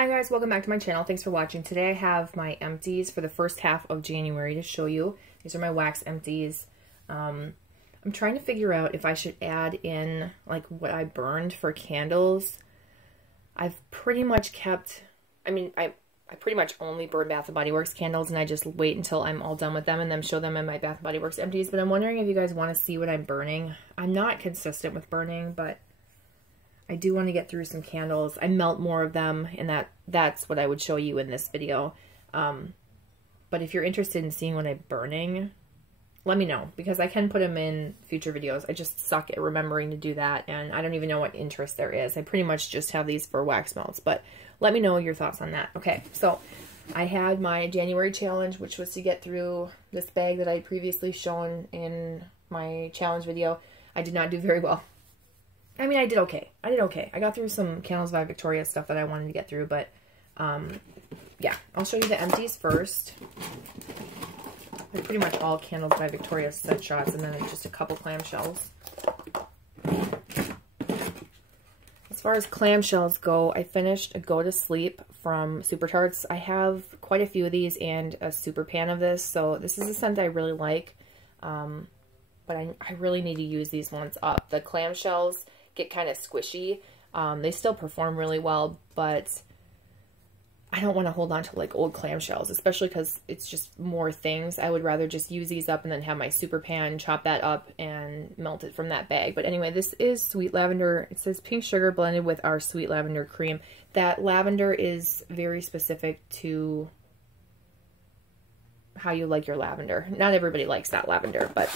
Hi guys, welcome back to my channel. Thanks for watching. Today I have my empties for the first half of January to show you. These are my wax empties. I'm trying to figure out if I should add in like what I burned for candles. I've pretty much kept, I pretty much only burn Bath & Body Works candles, and I just wait until I'm all done with them and then show them in my Bath & Body Works empties. But I'm wondering if you guys want to see what I'm burning. I'm not consistent with burning, but I do want to get through some candles. I melt more of them, and that's what I would show you in this video. But if you're interested in seeing what I'm burning, let me know, because I can put them in future videos. I just suck at remembering to do that, and I don't even know what interest there is. I pretty much just have these for wax melts, but let me know your thoughts on that. Okay, so I had my January challenge, which was to get through this bag that I had previously shown in my challenge video. I did not do very well. I mean, I did okay. I got through some Candles by Victoria stuff that I wanted to get through, but yeah, I'll show you the empties first. They're pretty much all Candles by Victoria scent shots, and then just a couple clamshells. As far as clamshells go, I finished a Go to Sleep from Super Tarts. I have quite a few of these and a super pan of this, so this is a scent I really like, but I really need to use these ones up. The clamshells get kind of squishy. They still perform really well, but I don't want to hold on to like old clamshells, especially because it's just more things. I would rather just use these up and then have my super pan, chop that up and melt it from that bag. But anyway, this is sweet lavender. It says pink sugar blended with our sweet lavender cream. That lavender is very specific to how you like your lavender. Not everybody likes that lavender, but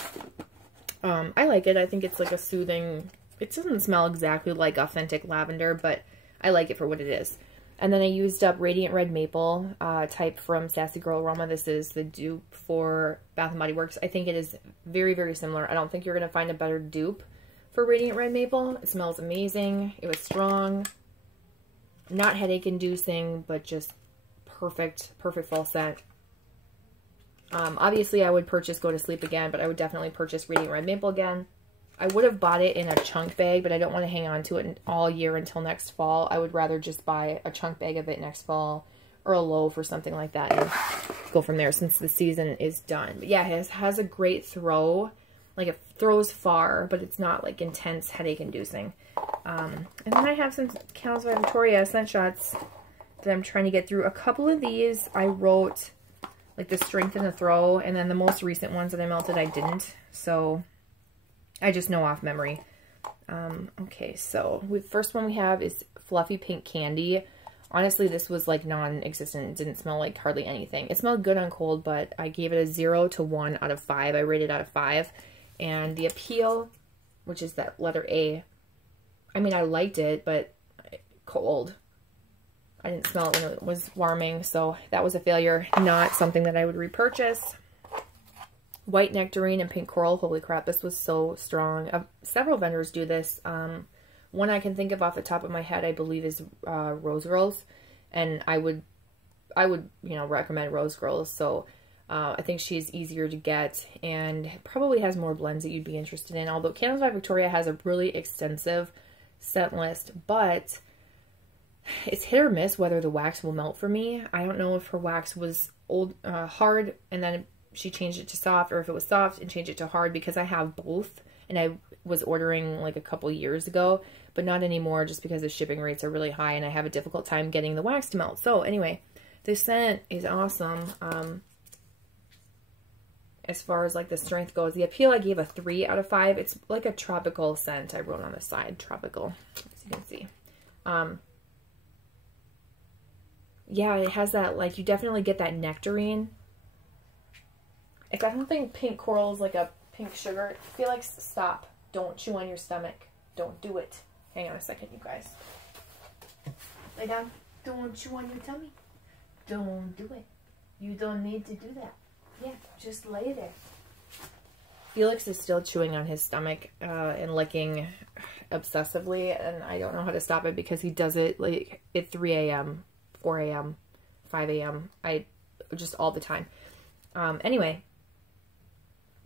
I like it. I think it's like a soothing, it doesn't smell exactly like authentic lavender, but I like it for what it is. And then I used up Radiant Red Maple type from Sassy Girl Aroma. This is the dupe for Bath & Body Works. I think it is very, very similar. I don't think you're going to find a better dupe for Radiant Red Maple. It smells amazing. It was strong. Not headache inducing, but just perfect fall scent. Obviously, I would purchase Go to Sleep again, but I would definitely purchase Radiant Red Maple again. I would have bought it in a chunk bag, but I don't want to hang on to it all year until next fall. I would rather just buy a chunk bag of it next fall, or a loaf or something like that, and go from there since the season is done. But yeah, it has a great throw. Like, it throws far, but it's not like intense headache inducing. And then I have some Candles by Victoria scent shots that I'm trying to get through. A couple of these I wrote like the strength and the throw, and then the most recent ones that I melted I didn't, so I just know off memory. Okay, so the first one we have is Fluffy Pink Candy. Honestly, this was like non-existent. It didn't smell like hardly anything. It smelled good on cold, but I gave it a 0 to 1 out of 5. I rated out of 5. And the Appeal, which is that letter A, I mean, I liked it, but cold. I didn't smell it when it was warming, so that was a failure. Not something that I would repurchase. White Nectarine and Pink Coral. Holy crap, this was so strong. Several vendors do this. One I can think of off the top of my head, I believe, is Rose Girls, and I would recommend Rose Girls. So I think she's easier to get and probably has more blends that you'd be interested in. Although Candles by Victoria has a really extensive scent list, but it's hit or miss whether the wax will melt for me. I don't know if her wax was hard and then she changed it to soft, or if it was soft and changed it to hard, because I have both, and I was ordering like a couple years ago, but not anymore, just because the shipping rates are really high and I have a difficult time getting the wax to melt. So anyway, this scent is awesome. As far as like the strength goes, the Appeal I gave a 3 out of 5. It's like a tropical scent. I wrote on the side, tropical, as you can see. Yeah, it has that, like, you definitely get that nectarine. If I don't think Pink Coral is like a pink sugar, I feel like, stop. Don't chew on your stomach. Don't do it. Hang on a second, you guys. Lay down. Don't chew on your tummy. Don't do it. You don't need to do that. Yeah, just lay there. Felix is still chewing on his stomach and licking obsessively, and I don't know how to stop it because he does it like at 3 a.m., 4 a.m., 5 a.m. Just all the time. Anyway,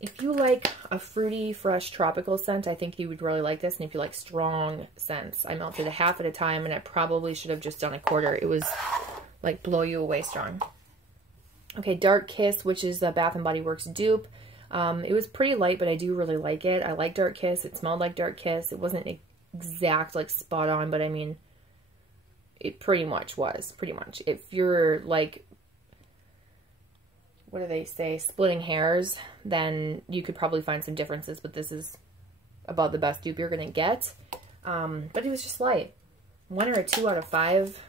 If you like a fruity, fresh, tropical scent, I think you would really like this. And if you like strong scents, I melted a half at a time, and I probably should have just done a quarter. It was like blow you away strong. Okay, Dark Kiss, which is a Bath & Body Works dupe. It was pretty light, but I do really like it. I like Dark Kiss. It smelled like Dark Kiss. It wasn't exact, like spot on, but I mean, it pretty much was, pretty much. If you're like, what do they say, splitting hairs, then you could probably find some differences, but this is about the best dupe you're going to get. But it was just light. 1 or a 2 out of 5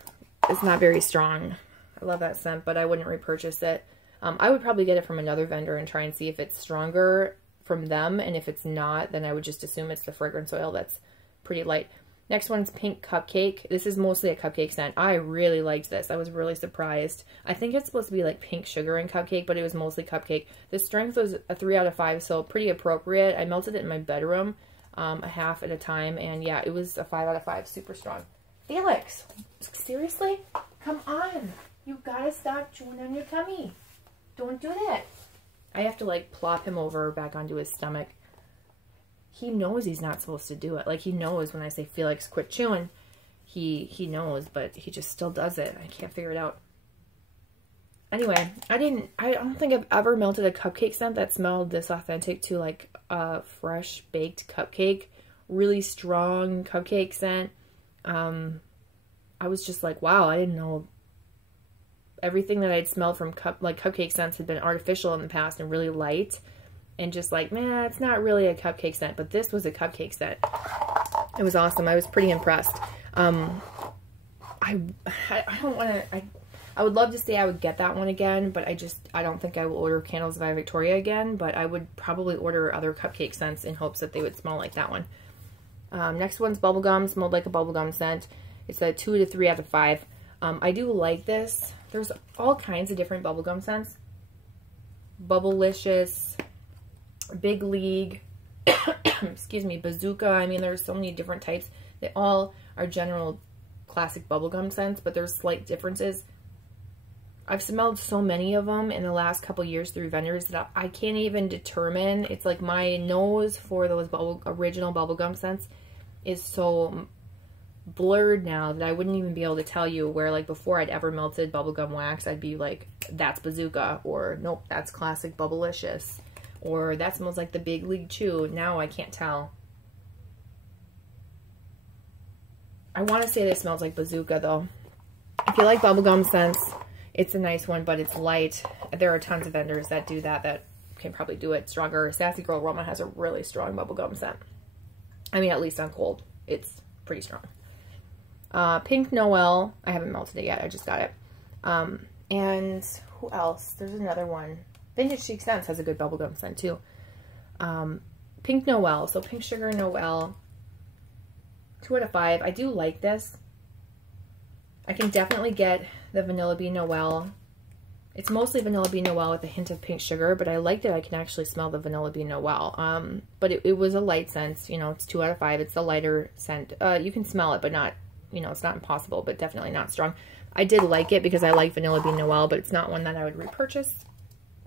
is not very strong. I love that scent, but I wouldn't repurchase it. I would probably get it from another vendor and try and see if it's stronger from them, and if it's not, then I would just assume it's the fragrance oil that's pretty light. Next one's Pink Cupcake. This is mostly a cupcake scent. I really liked this. I was really surprised. I think it's supposed to be like pink sugar and cupcake, but it was mostly cupcake. The strength was a 3 out of 5, so pretty appropriate. I melted it in my bedroom a half at a time, and yeah, it was a 5 out of 5. Super strong. Felix, seriously? Come on. You gotta stop chewing on your tummy. Don't do that. I have to like plop him over back onto his stomach. He knows he's not supposed to do it. Like, he knows when I say, Felix, quit chewing. He knows, but he just still does it. I can't figure it out. Anyway, I don't think I've ever melted a cupcake scent that smelled this authentic to like a fresh baked cupcake. Really strong cupcake scent. I was just like, wow, I didn't know everything that I'd smelled from cupcake scents had been artificial in the past and really light. And just like, man, it's not really a cupcake scent, but this was a cupcake scent. It was awesome. I was pretty impressed. I don't want to, I would love to say I would get that one again, but I don't think I will order Candles by Victoria again, but I would probably order other cupcake scents in hopes that they would smell like that one. Next one's Bubblegum. Smelled like a bubblegum scent. It's a 2 to 3 out of 5. I do like this. There's all kinds of different bubblegum scents. Bubblicious, Big League, excuse me, Bazooka. I mean, there's so many different types. They all are general classic bubblegum scents, but there's slight differences. I've smelled so many of them in the last couple years through vendors that I can't even determine. It's like my nose for those original bubblegum scents is so blurred now that I wouldn't even be able to tell you where, like, before I'd ever melted bubblegum wax, I'd be like, that's Bazooka, or nope, that's classic Bubblicious, or that smells like the Big League Chew. Now I can't tell. I want to say this smells like Bazooka, though. If you like bubblegum scents, it's a nice one, but it's light. There are tons of vendors that do that can probably do it stronger. Sassy Girl Aroma has a really strong bubblegum scent. I mean, at least on cold, it's pretty strong. Pink Noel. I haven't melted it yet. I just got it. And who else? There's another one. Vintage Chic Scents has a good bubblegum scent too. Pink Noel. So Pink Sugar Noel. 2 out of 5. I do like this. I can definitely get the Vanilla Bean Noel. It's mostly Vanilla Bean Noel with a hint of pink sugar, but I like that I can actually smell the Vanilla Bean Noel. But it was a light scent. You know, it's 2 out of 5. It's the lighter scent. You can smell it, but not, you know, it's not impossible, but definitely not strong. I did like it because I like Vanilla Bean Noel, but it's not one that I would repurchase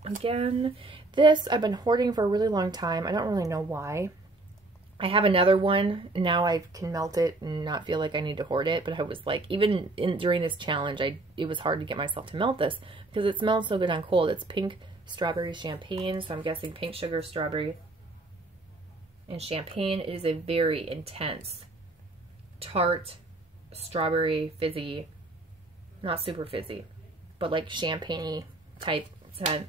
again. This I've been hoarding for a really long time. I don't really know why. I have another one. Now I can melt it and not feel like I need to hoard it. But I was like, even during this challenge, it was hard to get myself to melt this because it smells so good on cold. It's Pink Strawberry Champagne. So I'm guessing pink sugar, strawberry, and champagne. It is a very intense, tart, strawberry, fizzy, not super fizzy, but like champagne type scent.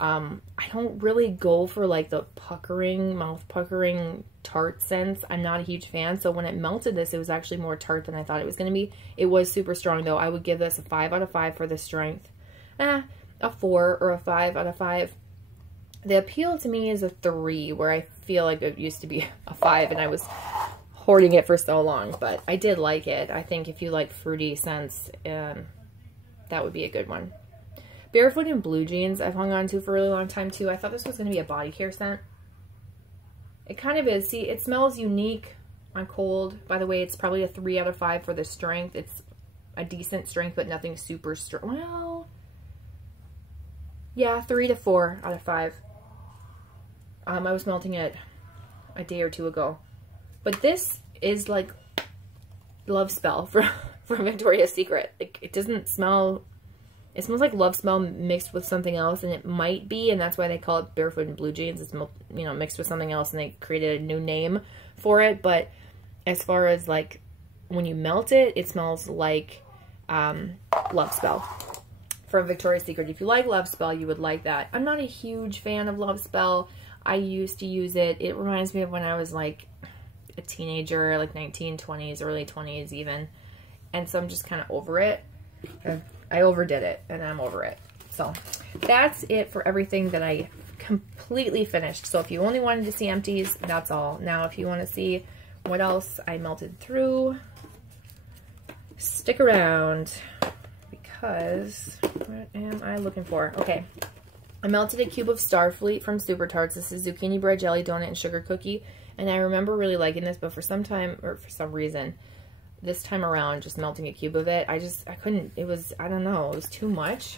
I don't really go for like the puckering, mouth puckering tart scents. I'm not a huge fan. So when it melted this, it was actually more tart than I thought it was going to be. It was super strong though. I would give this a 5 out of 5 for the strength. A 4 or a 5 out of 5. The appeal to me is a 3, where I feel like it used to be a 5 and I was hoarding it for so long, but I did like it. I think if you like fruity scents, that would be a good one. Barefoot and Blue Jeans I've hung on to for a really long time too. I thought this was going to be a body care scent. It kind of is. See, it smells unique on cold. By the way, it's probably a 3 out of 5 for the strength. It's a decent strength, but nothing super strong. Well, yeah, 3 to 4 out of 5. I was melting it a day or two ago. But this is like Love Spell from Victoria's Secret. Like, it doesn't smell... It smells like Love Spell mixed with something else, and it might be, and that's why they call it Barefoot and Blue Jeans. It's, you know, mixed with something else, and they created a new name for it. But as far as, like, when you melt it, it smells like Love Spell from Victoria's Secret. If you like Love Spell, you would like that. I'm not a huge fan of Love Spell. I used to use it. It reminds me of when I was, like, a teenager, like 1920s, early 20s even. And so I'm just kind of over it. I overdid it, and I'm over it. So that's it for everything that I completely finished. So if you only wanted to see empties, that's all. Now if you want to see what else I melted through, stick around, because what am I looking for? Okay, I melted a cube of Starfleet from Super Tarts. This is zucchini bread, jelly donut, and sugar cookie. And I remember really liking this, but for some reason, this time around, just melting a cube of it, I couldn't, it was, I don't know, it was too much.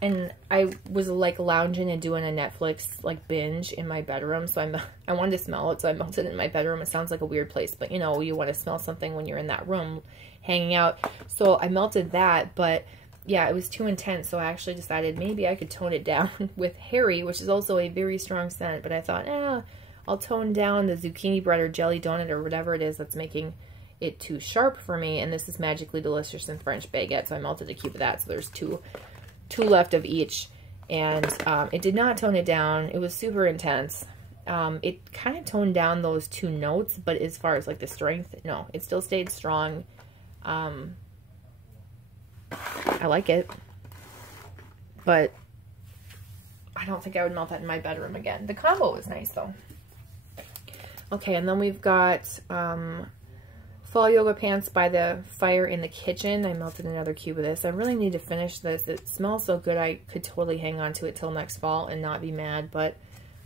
And I was like lounging and doing a Netflix like binge in my bedroom, so I wanted to smell it, so I melted it in my bedroom. It sounds like a weird place, but you know, you want to smell something when you're in that room hanging out. So I melted that, but yeah, it was too intense, so I actually decided maybe I could tone it down with Harry, which is also a very strong scent, but I thought, I'll tone down the zucchini bread or jelly donut or whatever it is that's making it too sharp for me. And this is Magically Delicious and French Baguette, so I melted a cube of that. So there's two left of each. And it did not tone it down. It was super intense. It kind of toned down those two notes, but as far as like the strength, no, it still stayed strong. I like it, but I don't think I would melt that in my bedroom again. The combo was nice though. Okay, and then we've got fall yoga pants by the fire in the kitchen. I melted another cube of this. I really need to finish this. It smells so good. I could totally hang on to it till next fall and not be mad, but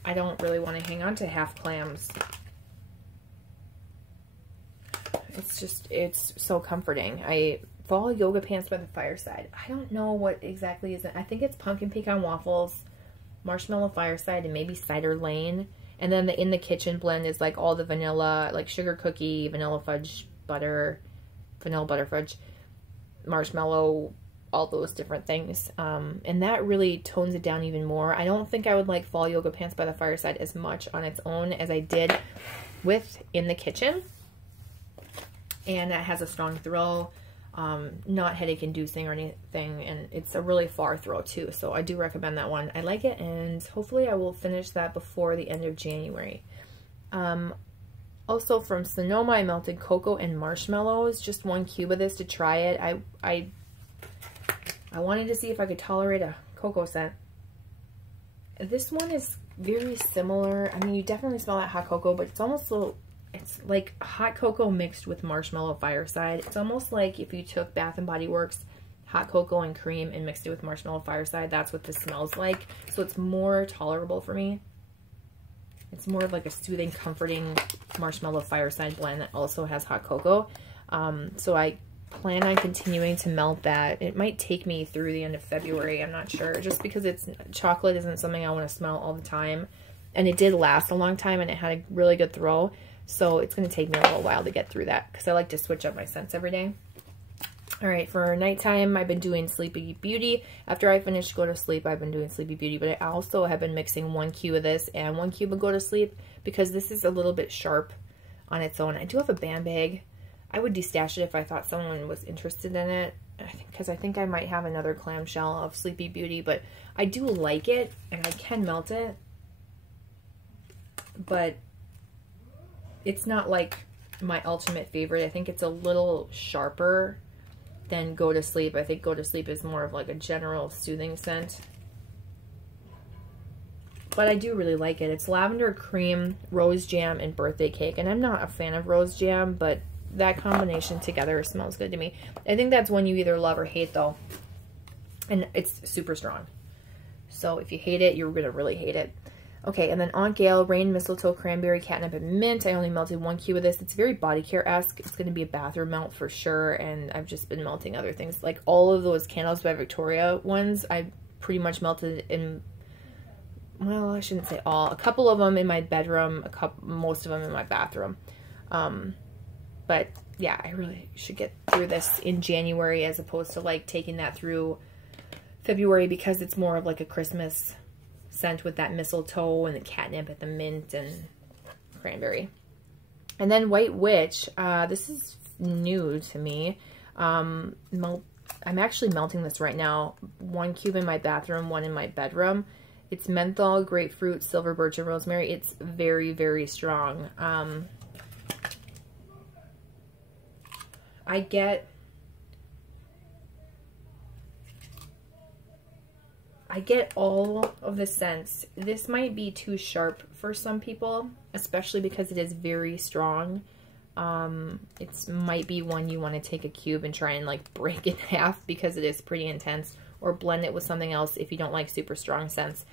I don't really want to hang on to half clams. It's just, it's so comforting. Fall yoga pants by the fireside. I don't know what exactly is it. I think it's pumpkin pecan waffles, marshmallow fireside, and maybe cider lane. And then the in the kitchen blend is like all the vanilla, like sugar cookie, vanilla fudge butter, vanilla butter fudge, marshmallow, all those different things. And that really tones it down even more. I don't think I would like fall yoga pants by the fireside as much on its own as I did with in the kitchen. And that has a strong throw, not headache inducing or anything, and it's a really far throw too, so I do recommend that one. I like it, and hopefully I will finish that before the end of January. Also from Sonoma, I melted cocoa and marshmallows, just 1 cube of this to try it. I wanted to see if I could tolerate a cocoa scent. This one is very similar. I mean, you definitely smell that hot cocoa, but it's almost it's like hot cocoa mixed with marshmallow fireside. It's almost like if you took Bath & Body Works hot cocoa and cream and mixed it with marshmallow fireside. That's what this smells like. So it's more tolerable for me. It's more of like a soothing, comforting marshmallow fireside blend that also has hot cocoa. So I plan on continuing to melt that. It might take me through the end of February. I'm not sure. Just because chocolate isn't something I want to smell all the time. And it did last a long time and it had a really good throw. So it's going to take me a little while to get through that because I like to switch up my scents every day. All right, for nighttime, I've been doing Sleepy Beauty. After I finish Go to Sleep, I've been doing Sleepy Beauty, but I also have been mixing 1 cube of this and 1 cube of Go to Sleep because this is a little bit sharp on its own. I do have a band bag. I would destash it if I thought someone was interested in it because I think I might have another clamshell of Sleepy Beauty, but I do like it and I can melt it, but it's not like my ultimate favorite. I think it's a little sharper than Go to Sleep. I think Go to Sleep is more of like a general soothing scent. But I do really like it. It's lavender cream, rose jam, and birthday cake. And I'm not a fan of rose jam, but that combination together smells good to me. I think that's one you either love or hate though. And it's super strong. So if you hate it, you're going to really hate it. Okay, and then Aunt Gail, Rain, Mistletoe, Cranberry, Catnip, and Mint. I only melted 1 cube of this. It's very body care-esque. It's going to be a bathroom melt for sure, and I've just been melting other things. Like all of those Candles by Victoria ones, I pretty much melted in well, I shouldn't say all, a couple of them in my bedroom, most of them in my bathroom. But yeah, I really should get through this in January as opposed to like taking that through February, because it's more of like a Christmas scent with that mistletoe and the catnip and the mint and cranberry. And then White Witch, this is new to me. I'm actually melting this right now. 1 cube in my bathroom, 1 in my bedroom. It's menthol, grapefruit, silver birch, and rosemary. It's very, very strong. I get all of the scents. This might be too sharp for some people, especially because it is very strong. It might be one you want to take a cube and try and like break in half because it is pretty intense, or blend it with something else if you don't like super strong scents.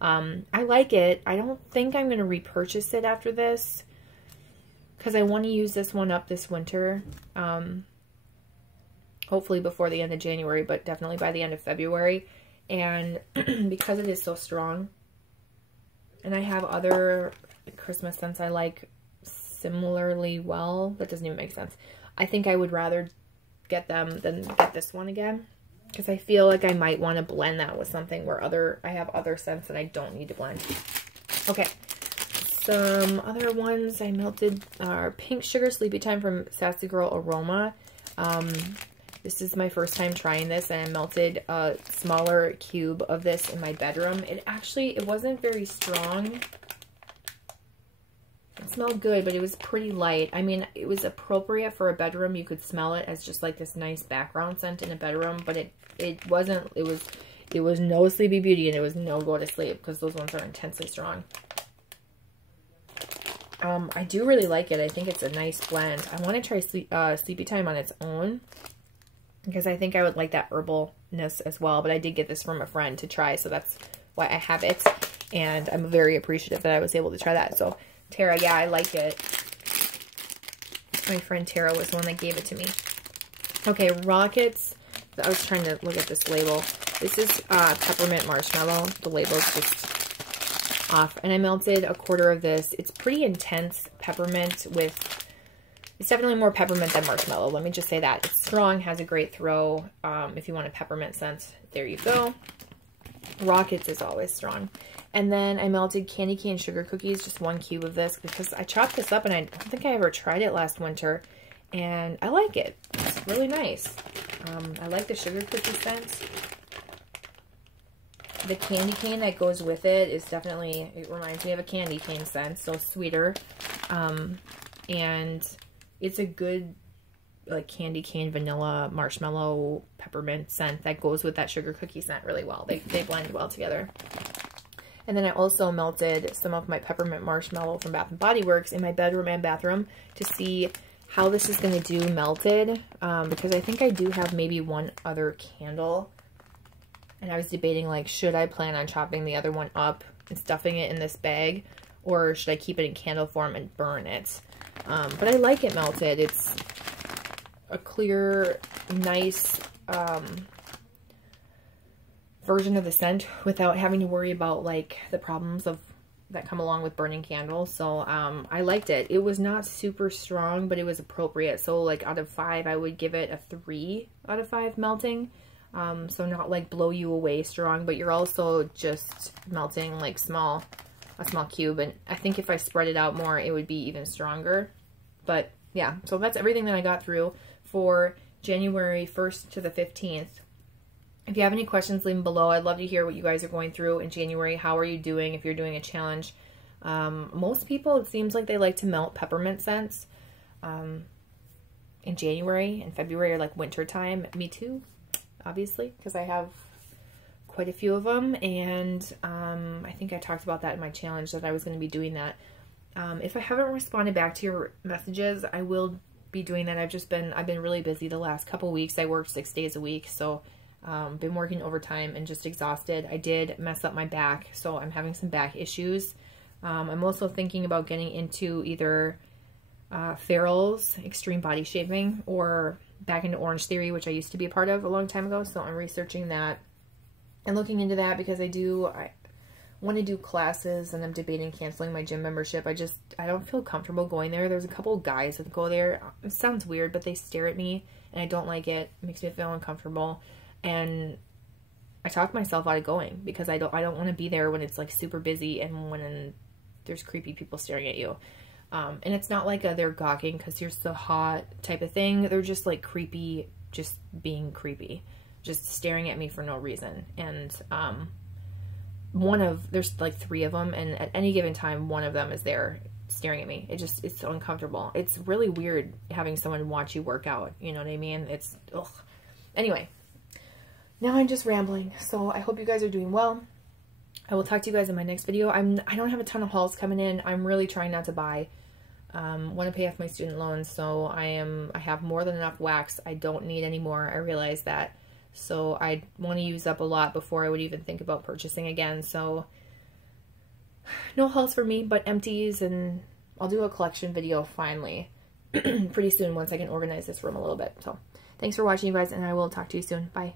I like it. I don't think I'm going to repurchase it after this because I want to use this one up this winter. Hopefully before the end of January, but definitely by the end of February. And because it is so strong, and I have other Christmas scents I like similarly well, that doesn't even make sense. I think I would rather get them than get this one again, because I feel like I might want to blend that with something where I have other scents that I don't need to blend. Okay, some other ones I melted are Pink Sugar Sleepy Time from Sassy Girl Aroma. This is my first time trying this, and I melted a smaller cube of this in my bedroom. It wasn't very strong. It smelled good, but it was pretty light. I mean, it was appropriate for a bedroom. You could smell it as just like this nice background scent in a bedroom, but it wasn't, it was no Sleepy Beauty, and it was no Go to Sleep, because those ones are intensely strong. I do really like it. I think it's a nice blend. I want to try Sleepy Time on its own, because I think I would like that herbalness as well. But I did get this from a friend to try, so that's why I have it. And I'm very appreciative that I was able to try that. So, Tara, yeah, I like it. My friend Tara was the one that gave it to me. Okay, Rockets. I was trying to look at this label. This is Peppermint Marshmallow. The label's just off. And I melted a quarter of this. It's pretty intense peppermint with... It's definitely more peppermint than marshmallow. Let me just say that. It's strong, has a great throw. If you want a peppermint scent, there you go. Rockets is always strong. And then I melted candy cane sugar cookies, just 1 cube of this, because I chopped this up and I don't think I ever tried it last winter. And I like it. It's really nice. I like the sugar cookie scent. The candy cane that goes with it is definitely, it reminds me of a candy cane scent, so sweeter. And it's a good, like, candy cane, vanilla, marshmallow, peppermint scent that goes with that sugar cookie scent really well. They blend well together. And then I also melted some of my peppermint marshmallow from Bath & Body Works in my bedroom and bathroom to see how this is going to do melted. Because I think I do have maybe one other candle. And I was debating, like, should I plan on chopping the other one up and stuffing it in this bag? Or should I keep it in candle form and burn it? But I like it melted. It's a clear, nice version of the scent without having to worry about like the problems that come along with burning candles. So I liked it. It was not super strong, but it was appropriate. So like out of 5, I would give it a 3 out of 5 melting. So not like blow you away strong, but you're also just melting like a small cube, and I think if I spread it out more, it would be even stronger. But yeah, so that's everything that I got through for January 1st to the 15th. If you have any questions, leave them below. I'd love to hear what you guys are going through in January. How are you doing if you're doing a challenge? Most people, it seems like they like to melt peppermint scents in January and February, or like winter time. Me too, obviously, because I have quite a few of them, and I think I talked about that in my challenge that I was going to be doing that. If I haven't responded back to your messages, I will be doing that. I've been really busy the last couple weeks. I worked 6 days a week, so been working overtime and just exhausted. I did mess up my back, so I'm having some back issues. I'm also thinking about getting into either Farrell's Extreme Body Shaping or back into Orange Theory, which I used to be a part of a long time ago, so I'm researching that and looking into that, because I want to do classes, and I'm debating canceling my gym membership. I don't feel comfortable going there. There's a couple of guys that go there. It sounds weird, but they stare at me, and I don't like it. It makes me feel uncomfortable, and I talk myself out of going because I don't want to be there when it's like super busy and when there's creepy people staring at you. And it's not like they're gawking because you're so hot type of thing. They're just like creepy, just being creepy, just staring at me for no reason. And there's like 3 of them, and at any given time, one of them is there staring at me. It's so uncomfortable. It's really weird having someone watch you work out. You know what I mean? It's, ugh. Anyway, now I'm just rambling. So I hope you guys are doing well. I will talk to you guys in my next video. I don't have a ton of hauls coming in. I'm really trying not to buy. Want to pay off my student loans, so I have more than enough wax. I don't need any more. I realize that. So I want to use up a lot before I would even think about purchasing again. So no hauls for me, but empties, and I'll do a collection video finally pretty soon once I can organize this room a little bit. So thanks for watching, you guys, and I will talk to you soon. Bye.